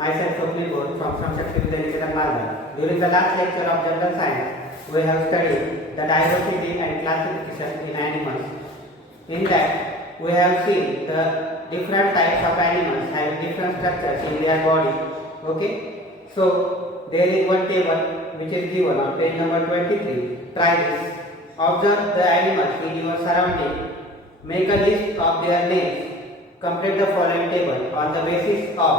myself Swapnil Bose from Shakti Vidya Niketan Malda. During the last lecture of General Science, we have studied the diversity and classification in animals. In that, we have seen the different types of animals having different structures in their body. Okay, so there is one table which is given on page number 23. Try this. Observe the animals in your surrounding. Make a list of their names. Complete the following table on the basis of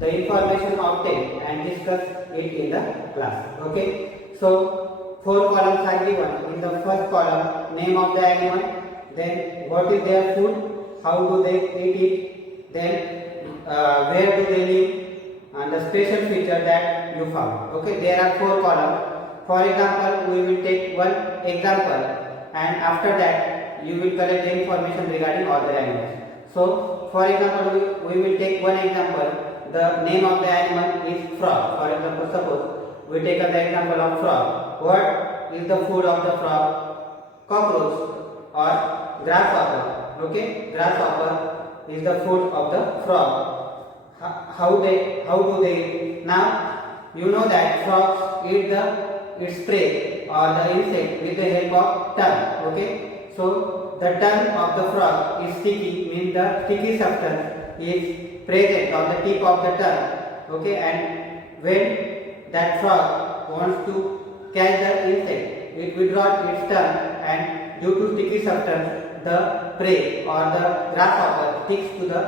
the information obtained and discuss it in the class. Okay. So 4 columns are given. In the first column, name of the animal, then what is their food, how do they eat it, then where do they live, and the special feature that you found. Okay. There are 4 columns. For example, we will take one example, and after that you will collect the information regarding all the animals. So, for example, we will take one example. The name of the animal is frog. For example, suppose we take the example of frog. What is the food of the frog? Cockroach or grasshopper. Okay, grasshopper is the food of the frog. How do they eat? Now you know that frogs eat its prey or the insect with the help of tongue. Okay, so the tongue of the frog is sticky, means the sticky substance is present on the tip of the tongue. Okay, and when that frog wants to catch the insect, it withdraws its tongue, and due to sticky substance, the prey or the grasshopper sticks to the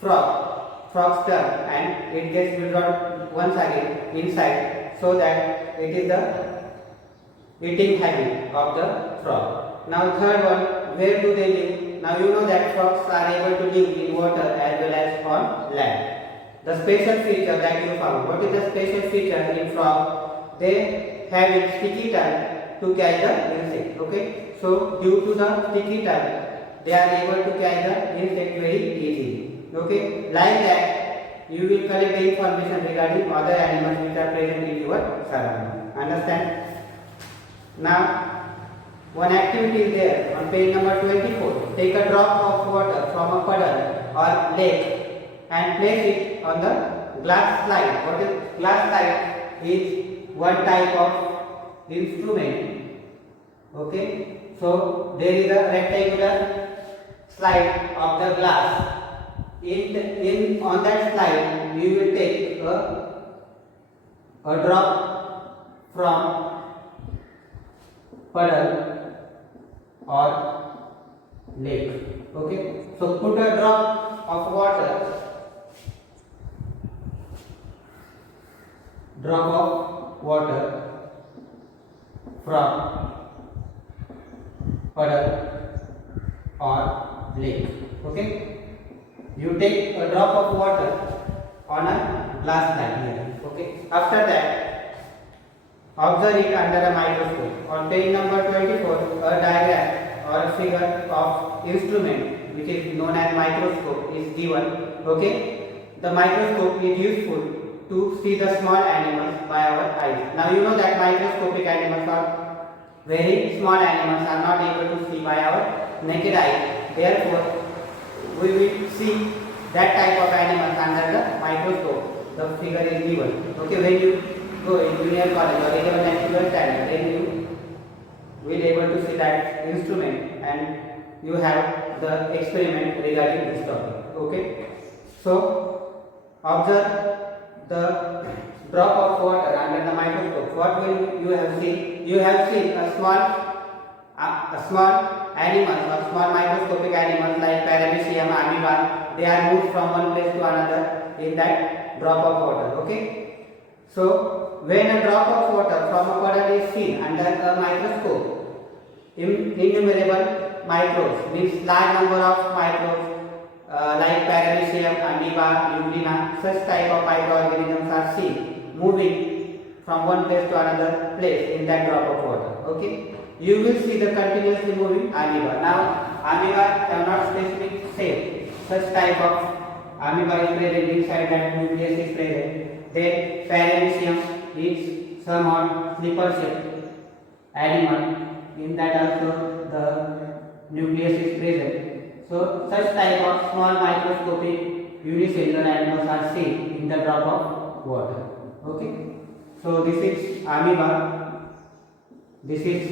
frog's tongue, and it gets withdrawn once again inside, so that it is the eating habit of the frog. Now third one, where do they live? Now you know that frogs are able to live in water as well as on land. The special feature that you found. What is the special feature in frog? They have a sticky tongue to catch the insect. Okay. So due to the sticky tongue, they are able to catch the insect very easily. Okay. Like that, you will collect the information regarding other animals which are present in your surrounding. Understand? Now, one activity is there on page number 24. Take a drop of water from a puddle or lake and place it on the glass slide. What is glass slide? Is one type of instrument. Okay. So there is a rectangular slide of the glass. On that slide, you will take a drop from puddle or lake. Okay, so put a drop of water, from puddle or lake. Okay, you take a drop of water on a glass slide here. Okay, after that, observe it under a microscope. On page number 24, a diagram or a figure of instrument which is known as microscope is given. Okay, the microscope is useful to see the small animals by our eyes. Now you know that microscopic animals are very small animals, are not able to see by our naked eye. Therefore, we will see that type of animals under the microscope. The figure is given. Okay, when you go in junior college or 11th and 12th standard, then you will able to see that instrument and you have the experiment regarding this topic. Okay, so observe the drop of water under the microscope. What will you have seen? You have seen a small animals or small microscopic animals like Paramecium, amoeba. They are moved from one place to another in that drop of water. Okay, so when a drop of water from a puddle is seen under a microscope, innumerable microbes, means large number of microbes like Paramecium, amoeba, Euglena, such type of microorganisms are seen moving from one place to another place in that drop of water. Okay, you will see the continuously moving amoeba. Now, amoeba have not specific shape. Such type of amoeba is present inside that nucleus is present. Then Paramecium is somewhat slipper-shaped animal. In that also the nucleus is present. So such type of small microscopic unicellular animals are seen the drop of water. Okay. So this is amoeba. This is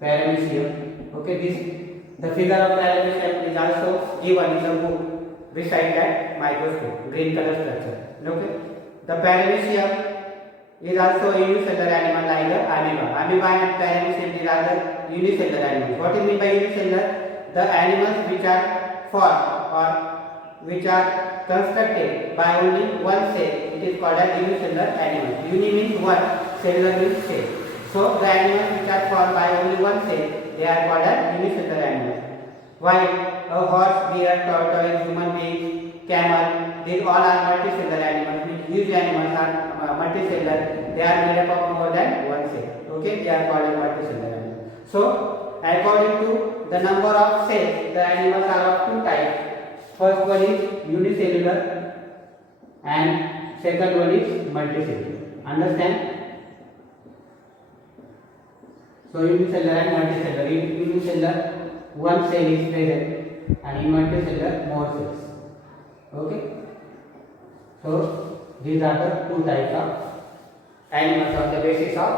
paramecium. Okay. The figure of paramecium is also given in the book beside that microscope. Green color structure. Okay. The paramecium is also a unicellular animal like the amoeba. Amoeba and paramecium are the unicellular animals. What is meant by unicellular? The animals which are formed or which are constructed by only one cell. It is called as unicellular animal. Uni means one, cellular means cell. So the animals which are formed by only one cell, they are called as unicellular animals. While a horse, deer, tortoise, human being, camel, these all are multicellular animals. Means huge animals are multicellular. They are made up of more than one cell. Okay, they are called as multicellular animals. So according to the number of cells, the animals are of two types. First one is unicellular and second one is multicellular. Understand? So unicellular and multicellular. In unicellular, one cell is present, and in multicellular, more cells. Okay. So these are the two types of animals on the basis of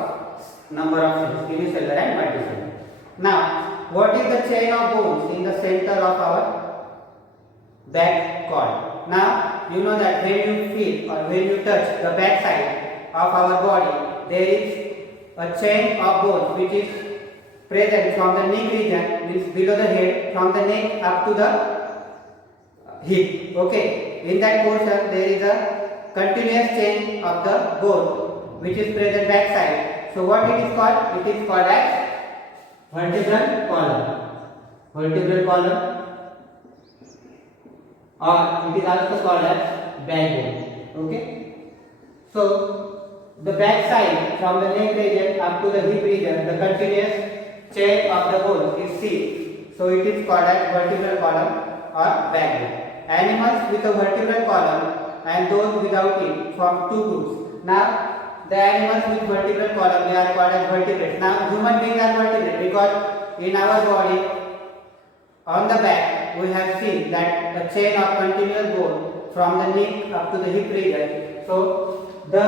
number of cells, unicellular and multicellular. Now, what is the chain of bones in the center of our back called? Now, you know that when you feel or when you touch the back side of our body, there is a chain of bones which is present from the neck region, means below the head, from the neck up to the hip. Okay. In that portion, there is a continuous chain of the bone which is present back side. So, what it is called? It is called as vertebral column. Vertebral column. Or it is also called as backbone. Okay. So the back side from the neck region up to the hip region, the continuous chain of the bone is seen. So it is called as vertebral column or backbone. Animals with a vertebral column and those without it form two groups. Now the animals with vertebral column, they are called as vertebrates. Now human beings are vertebrates because in our body on the back we have seen that a chain of continuous bone from the neck up to the hip region. So the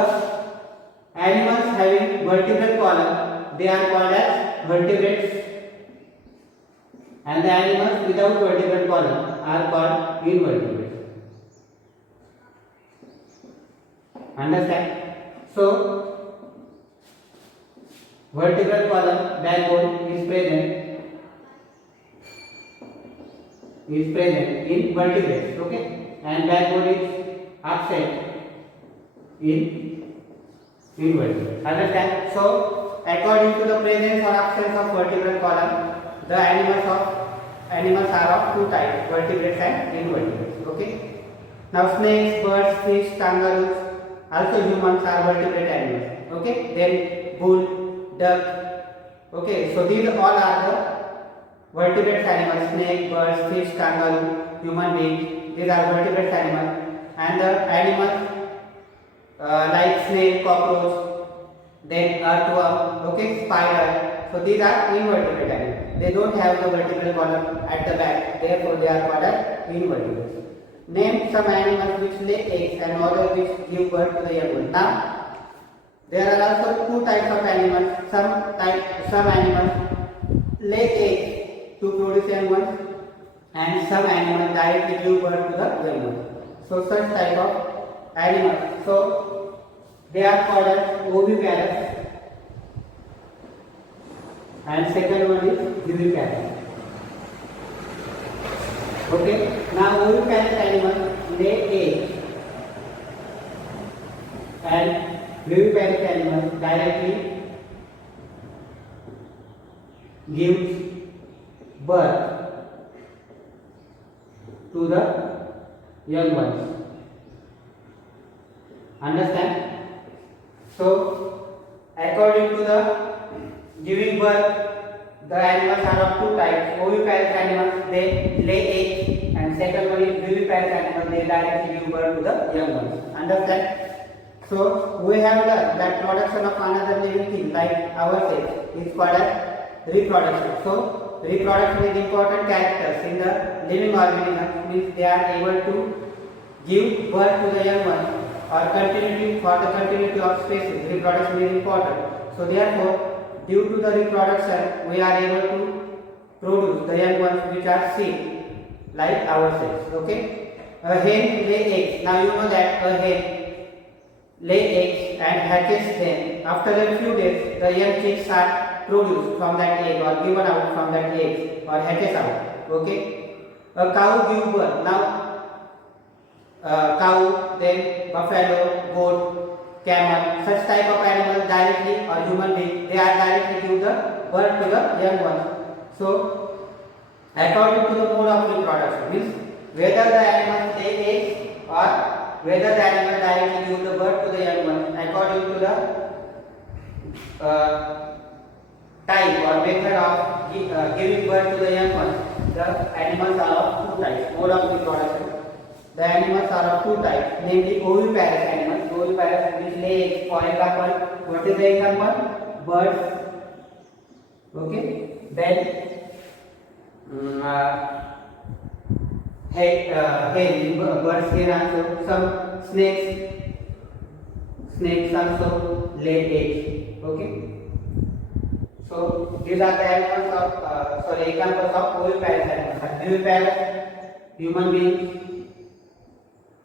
animals having vertebral column, they are called as vertebrates, and the animals without vertebral column are called invertebrates. Understand? So vertebral column, backbone is present in vertebrates, okay, and backbone is absent in invertebrates. Understand? So according to the presence or absence of vertebral column, the animals are of two types, vertebrates and invertebrates. Okay. Now snakes, birds, fish, kangaroos, also humans are vertebrate animals. Okay. Then bull, duck. Okay. So these all are the vertebrate animals: snake, birds, fish, kangaroo, human beings. These are vertebrate animals. And the animals like snake, cockroach, then earthworm, okay, spider. So these are invertebrate animals. They don't have the vertebral column at the back. Therefore, they are called as invertebrates. Name some animals which lay eggs and others which give birth to the young ones. Now, there are also two types of animals. Some animals lay eggs to produce young ones, and some animals directly give birth to the young ones. So such type of animals. So they are called as oviparous, and second one is viviparous. Okay. Now oviparous animals lay eggs, and viviparous animals directly gives birth to the young ones. Understand? So according to the giving birth, the animals are of two types. Oviparous animals, they lay eggs, and second one is viviparous animals, they directly give birth to the young ones. Understand? So we have learned that production of another living thing like ourselves is called as reproduction. So reproduction is important characters in the living organism, means they are able to give birth to the young one or continuity for the continuity of species, reproduction is important. So therefore, due to the reproduction, we are able to produce the young ones which are seed like ourselves. Okay. A hen lay eggs. Now you know that a hen lay eggs and hatches them. After a few days, the young chicks are produced from that egg or given out from that egg or hatches out. Okay. A cow gives birth. Now cow, then buffalo, goat, camel, such type of animals directly or human being, they are directly give the birth to the young ones. So according to the mode of reproduction, means whether the animal lay eggs or whether the animal directly give the birth to the young ones, according to the type or method of giving birth to the young ones, the animals are of two types, mode of reproduction. The animals are of two types, namely oviparous animals, oviparous which lay eggs. For example, what is the example? Birds. Okay. Then birds here also. Some snakes also lay eggs. Okay. So these are the animals of examples of oviparous animals. Viviparous, human beings.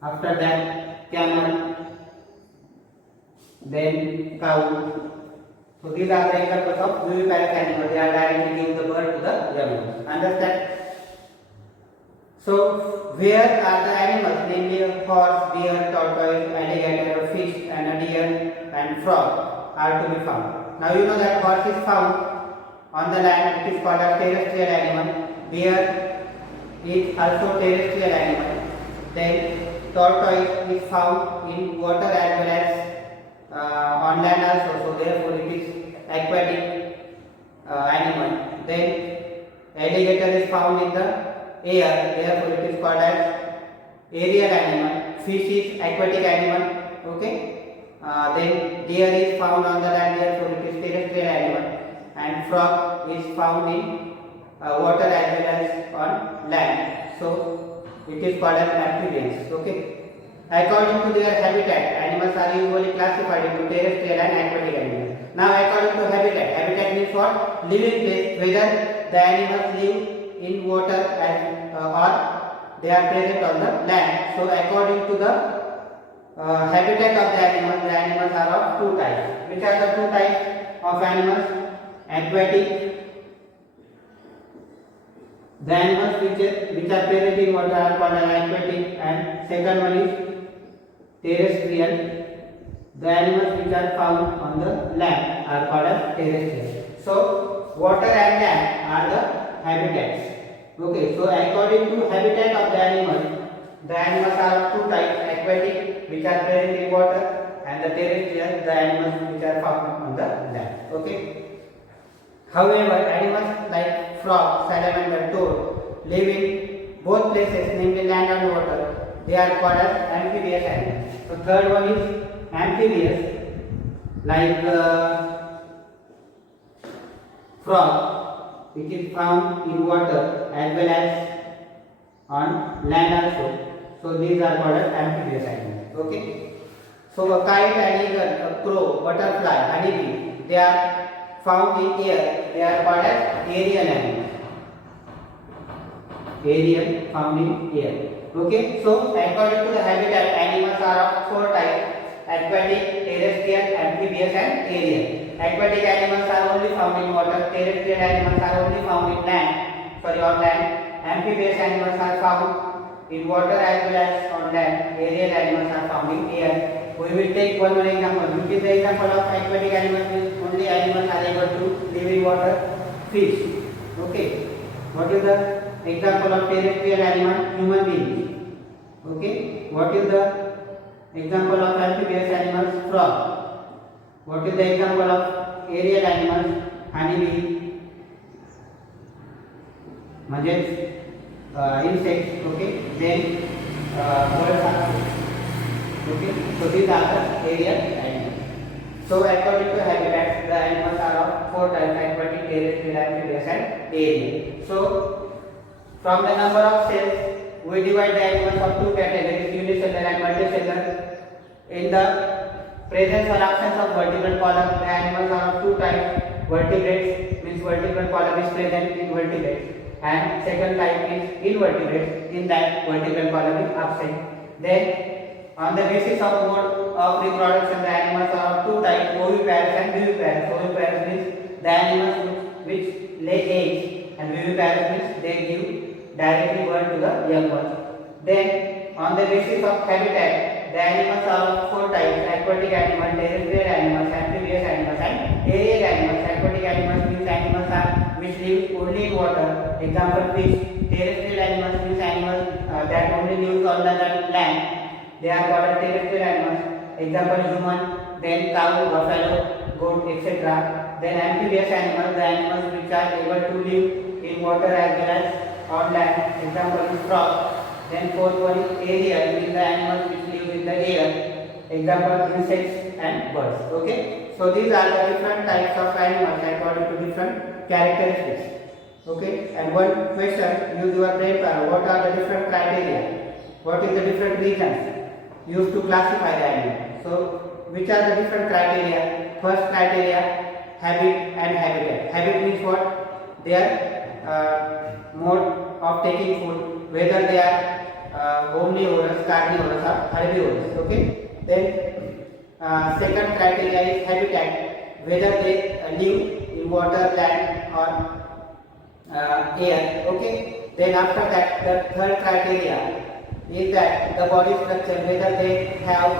After that, camel, then cow. So these are the examples of viviparous animals. They are directly giving the birth to the young ones. Understand? So where are the animals? Namely, a horse, deer, tortoise, alligator, fish, and a deer and frog are to be found. Now you know that horse is found on the land. It is called a terrestrial animal. Deer is also terrestrial animal. Then tortoise is found in water as well as on land also, so therefore it is aquatic animal. Then alligator is found in the air, therefore it is called as aerial animal. Fish is aquatic animal. Okay. Then deer is found on the land, therefore it is terrestrial animal. And frog is found in water as well as on land. So it is called as amphibians. Okay. According to their habitat, animals are usually classified into terrestrial and aquatic animals. Now, according to habitat, habitat means what? Living place. Whether the animals live in water or they are present on the land. So, according to the habitat of the animals are of two types. Which are the two types of animals? Aquatic. The animals which are present in water are called as aquatic, and second one is terrestrial. The animals which are found on the land are called as terrestrial. So water and land are the habitats. Okay, so according to habitat of the animals are of two types: aquatic, which are present in water, and the terrestrial, the animals which are found on the land. Okay. However, animals like frog, salamander, toad live in both places, namely land and water. They are called as amphibious animals. So third one is amphibious, like frog, which is found in water as well as on land also. So these are called as amphibious animals. Okay. So a kite, an eagle, a crow, butterfly, honeybee, they are found in air. They are called as aerial animals. Aerial, found in air. Okay. So according to the habitat, animals are of four types: aquatic, terrestrial, amphibious, and aerial. Aquatic animals are only found in water. Terrestrial animals are only found in land. On land. Amphibious animals are found in water as well as on land. Aerial animals are found in air. We will take one more example. Which is the example of aquatic animals? Only animals are able to live in water. Fish. Okay. What is the example of terrestrial animal? Human beings. Okay. What is the example of amphibious animals? Frog. What is the example of aerial animals? Honeybee. Insects. Okay. Then birds. Okay. So these are the aerial animals. So according to habitats, the animals are of four types: aquatic, terrestrial, amphibious, and aerial. So from the number of cells, we divide the animals of two categories: unicellular In the presence or absence of vertebral column, the animals are of two types. Vertebrates means vertebral column is present in vertebrates, and second type is invertebrates, in that vertebral column is absent. Then on the basis of mode of reproduction, the animals are of two types, oviparous and viviparous. Oviparous means the animals which lay eggs, and viviparous means they give directly birth to the young ones. Then on the basis of habitat, the animals are of four types: aquatic animals, terrestrial animals, amphibious animals, and aerial animals. Aquatic animals means animals are which live only in water. Example, fish. Terrestrial animals means animals that only live on the land. They are called terrestrial animals. Example, human. Then cow, buffalo, goat, etc. Then amphibious animals, the animals which are able to live in water as well as on land. Example is frog. Then fourth one is aerial, means the animals which live in the air. Example, insects and birds. Okay. So these are the different types of animals according to different characteristics. Okay. And one question, use your brain power. What are the different criteria? What is the different reasons used to classify the animal? So which are the different criteria? First criteria, habit and habitat. Habit means what? Their mode of taking food, whether they are omnivorous, carnivorous or herbivorous. Okay. Then second criteria is habitat, whether they live in water, land or air. Okay. Then after that, the third criteria is that the body structure, whether they have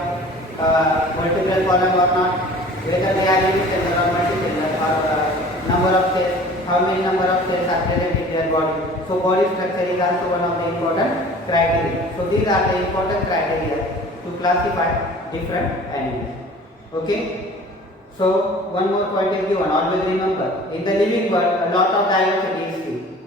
vertebral column or not, whether they are unicellular or multicellular, or number of cells, how many number of cells are present in their body. So body structure is also one of the important criteria. So these are the important criteria to classify different animals. Okay. So one more point is given. Always remember, in the living world, a lot of diversity is seen.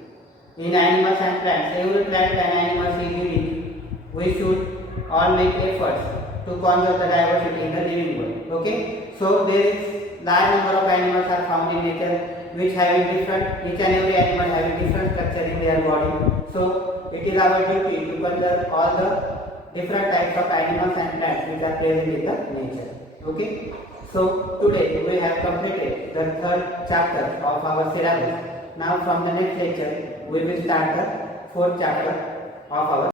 In animals and plants, every plant and animal is unique. We should all make efforts to conserve the diversity in the living world. Okay. So there is large number of animals are found in nature which having different, each and every animal having different structure in their body. So it is our duty to conserve all the different types of animals and plants which are present in the nature. Okay. So today we have completed the third chapter of our syllabus. Now from the next lecture we will start the fourth chapter of our